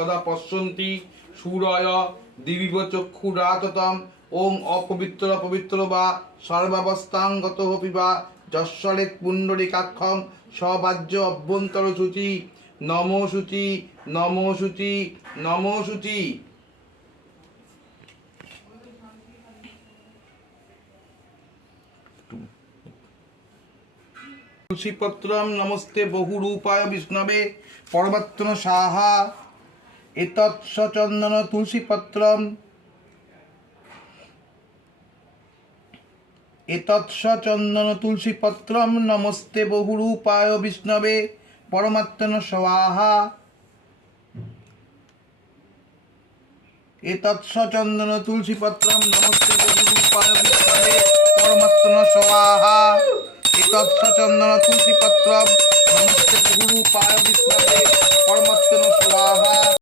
সদা পশ্যন্তি সূরয় দিবিব চক্ষুরাততম ওং অপবিত্র পবিত্র বা সর্বাবস্থাঙ্গত পিবা যশ্বরেত পুণ্ডরিকাক্ষং সবাজ্য অভ্যন্তর শুচি নমো শুচি নমো শুচি নমো শুচি। তুলসীপত্রম নমস্তে বহুরূপায় বিষ্ণবে পরমাত্মন সাহা এতৎস চন্দন তুলসীপত্রম এতৎস চন্দন তুলসীপত্রম নমস্তে বহুরূপায় বিষ্ণবে পরমাত্মন স্বাহা এতৎস চন্দন তুলসীপত্রম নমস্তে বহুরূপায় বিষ্ণবে পরমাত্মন স্বাহা এতৎস চন্দন তুলসীপত্রম নমস্তে বহুরূপায় বিষ্ণবে পরমাত্মন স্বাহা।